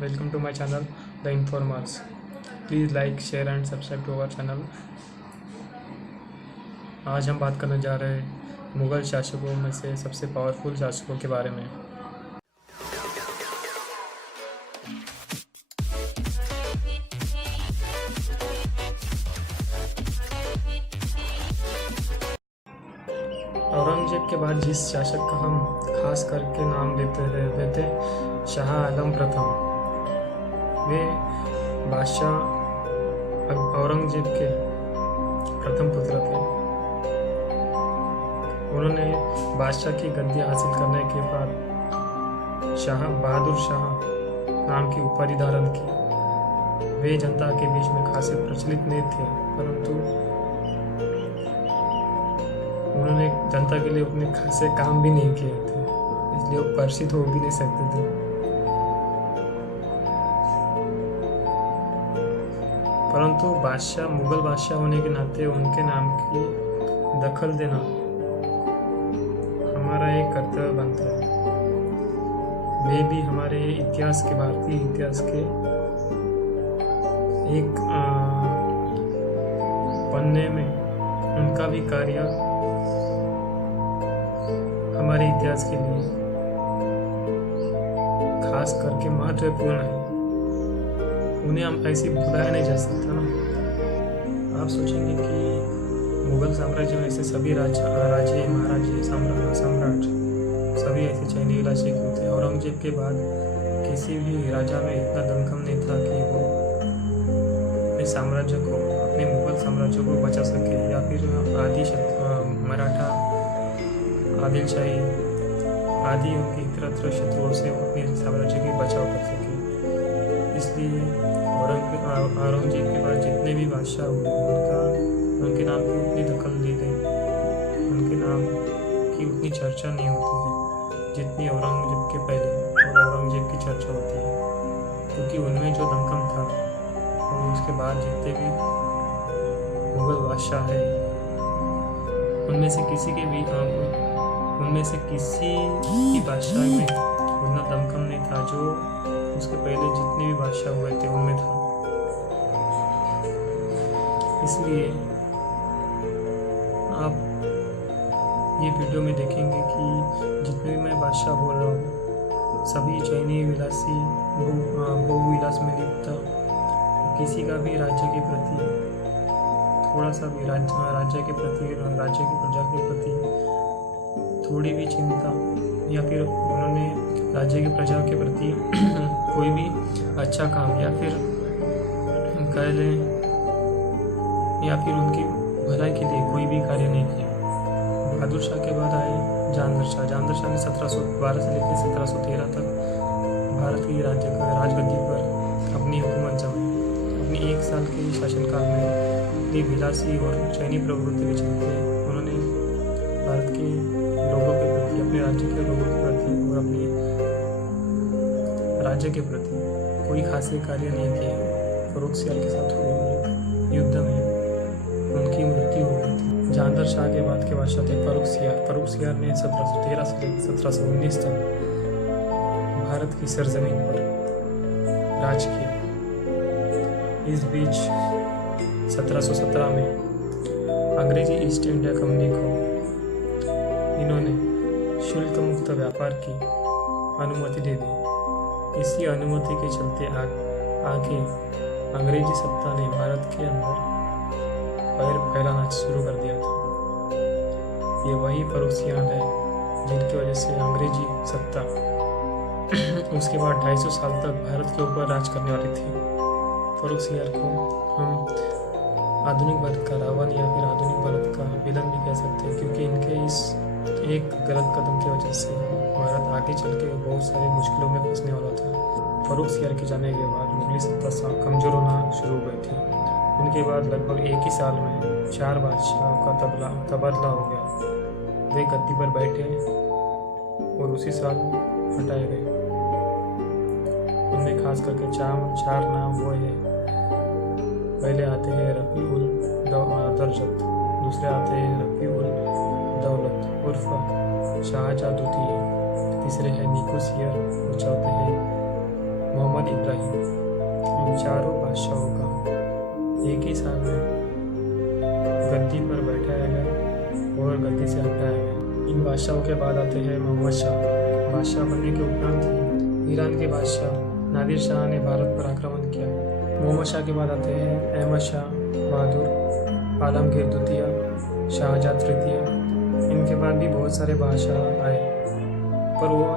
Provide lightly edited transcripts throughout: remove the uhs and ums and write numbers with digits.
Welcome to my channel, The Informers. Please like, share and subscribe to our channel. आज हम बात करने जा रहे हैं मुग़ल शासकों में से सबसे पावरफुल शासकों के बारे में। औरंगजेब के बाद जिस शासक का हम खास करके नाम लेते हैं वे थे शाह आलम प्रथम। वे बादशाह औरंगजेब के प्रथम पुत्र थे। उन्होंने बादशाह की गद्दी हासिल करने के बाद शाह बहादुर शाह नाम की उपाधि धारण की। वे जनता के बीच में खासे प्रचलित नहीं थे, परंतु उन्होंने जनता के लिए उतने खासे काम भी नहीं किए थे, इसलिए वो प्रसिद्ध हो भी नहीं सकते थे। परंतु बादशाह मुगल बादशाह होने के नाते उनके नाम की दखल देना हमारा एक कर्तव्य बनता है। वे भी हमारे इतिहास के, भारतीय इतिहास के एक पन्ने में उनका भी कार्य हमारे इतिहास के लिए खास करके महत्वपूर्ण है। उन्हें हम ऐसे भुलाया नहीं जा सकता ना। आप सोचेंगे कि मुगल साम्राज्य में ऐसे सभी राजे, महाराजे, सम्राट सभी ऐसे चयनीय इलाके थे। औरंगजेब के बाद किसी भी राजा में इतना दमखम नहीं था कि वो अपने साम्राज्य को, अपने मुगल साम्राज्य को बचा सके, या फिर मराठा, आदिलशाही आदि उनकी इतरत्र शत्रुओं से अपने साम्राज्य के बचाव कर सके। इसलिए औरंगजेब के बाद जितने भी बादशाह हुए उनके नाम की उतनी दखल दी गई, उनके नाम की उतनी चर्चा नहीं होती है जितनी औरंगजेब के पहले और औरंगजेब की चर्चा होती है, क्योंकि उनमें जो दमखम था और उसके बाद जितने भी मुगल बादशाह है उनमें से किसी भी बादशाह में उतना दमखम नहीं था जो उसके पहले जितने भी बादशाह हुए थे उनमें था। इसलिए आप ये वीडियो में देखेंगे कि जितने भी मैं बादशाह बोल रहा हूँ सभी चयनीय विलासी, बहुविलास में लिप्त, किसी का भी राज्य के प्रति थोड़ा सा भी राज्य के प्रति, राज्य की प्रजा के प्रति थोड़ी भी चिंता, या फिर उन्होंने राज्य की प्रजा के प्रति कोई भी अच्छा काम, या फिर कह लें, या फिर उनकी भलाई के लिए कोई भी कार्य नहीं किया। बहादुर शाह के बाद आए जानदर शाह। जानदर शाह ने 1712 से लेकर 1713 तक भारत की राजगद्दी पर अपनी हुकूमत जमाई। अपनी 1 साल के शासनकाल में अपनी विलासी और चयनीय प्रवृत्ति के चलते उन्होंने भारत के लोगों के प्रति, अपने राज्य के लोगों के प्रति और अपने राज्य के प्रति कोई खास कार्य नहीं किए। फर्रुखसियार के साथ हुए युद्ध में उनकी मृत्यु हो गई थी। जानदर शाह के बाद के बादशाह थे फर्रुखसियार ने 1713 से लेकर 1719 तक भारत की सरजमीन पर राज किया। इस बीच 1717 में अंग्रेजी ईस्ट इंडिया कंपनी को इन्होंने शुल्क मुक्त व्यापार की अनुमति दे दी। इसी अनुमति के चलते आगे अंग्रेजी सत्ता ने भारत के अंदर पैर फैलाना शुरू कर दिया था। ये वही फर्रुखसियार है जिनकी वजह से अंग्रेजी सत्ता उसके बाद 250 साल तक भारत के ऊपर राज करने वाली थी। फर्रुखसियार को हम आधुनिक भारत का रावण या फिर आधुनिक भारत का विलन भी कह सकते हैं, क्योंकि इनके इस एक गलत कदम की वजह से भारत आगे चल के बहुत सारी मुश्किलों में फंसने वाला था। फर्रुखसियार के जाने के बाद मुगली सत्ता कमजोर होना शुरू हो गई थी। उनके बाद लगभग 1 ही साल में 4 बादशाहों का तबादला हो गया। वे गद्दी पर बैठे और उसी साल हटाए गए। उनमें खास करके 4 नाम वो है। पहले आते हैं रफ़ी उल दरजत, दूसरे आते हैं रफ़ी उल दौलत उर्फ शाहजहाँ द्वितीय, तीसरे हैं निको सियर और चौथे हैं मोहम्मद इब्राहिम। इन चारों बादशाहों का एक ही साल में गद्दी पर बैठाया गया और गद्दी से हटाया गया। इन बादशाहों के बाद आते हैं मोहम्मद शाह। बादशाह बनने के उपरांत ही ईरान के बादशाह नादिर शाह ने भारत पर आक्रमण किया। मोहम्मद शाह के बाद आते हैं अहमद शाह बहादुर, आलमगीर द्वितीय, शाहजहाँ तृतीय। इनके बाद भी बहुत सारे बादशाह आए, पर वो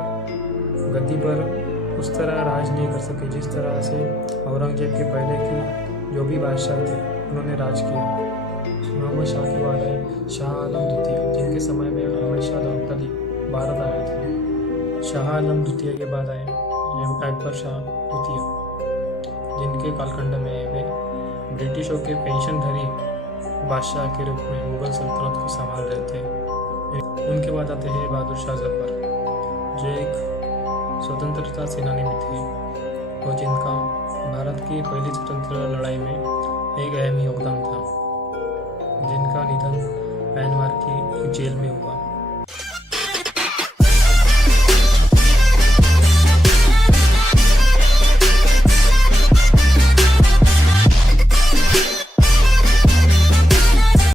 गद्दी पर उस तरह राज नहीं कर सके जिस तरह से औरंगजेब के पहले के जो भी बादशाह थे उन्होंने राज किया। मोहम्मद शाह के बाद आए शाह आलम द्वितीय, जिनके समय में अहमद शाह दाऊद भारत आया था। शाह आलम द्वितीय के बाद आए अकबर शाह द्वितीय, जिनके कालखंड में वे ब्रिटिशों के पेंशनधरी बादशाह के रूप में मुगल सल्तनत को संभाल रहे थे। उनके बाद आते हैं बहादुर शाह जफर, जो एक स्वतंत्रता सेनानी भी थे और जिनका भारत की पहली स्वतंत्रता लड़ाई में एक अहम योगदान था, जिनका निधन म्यांमार की एक जेल में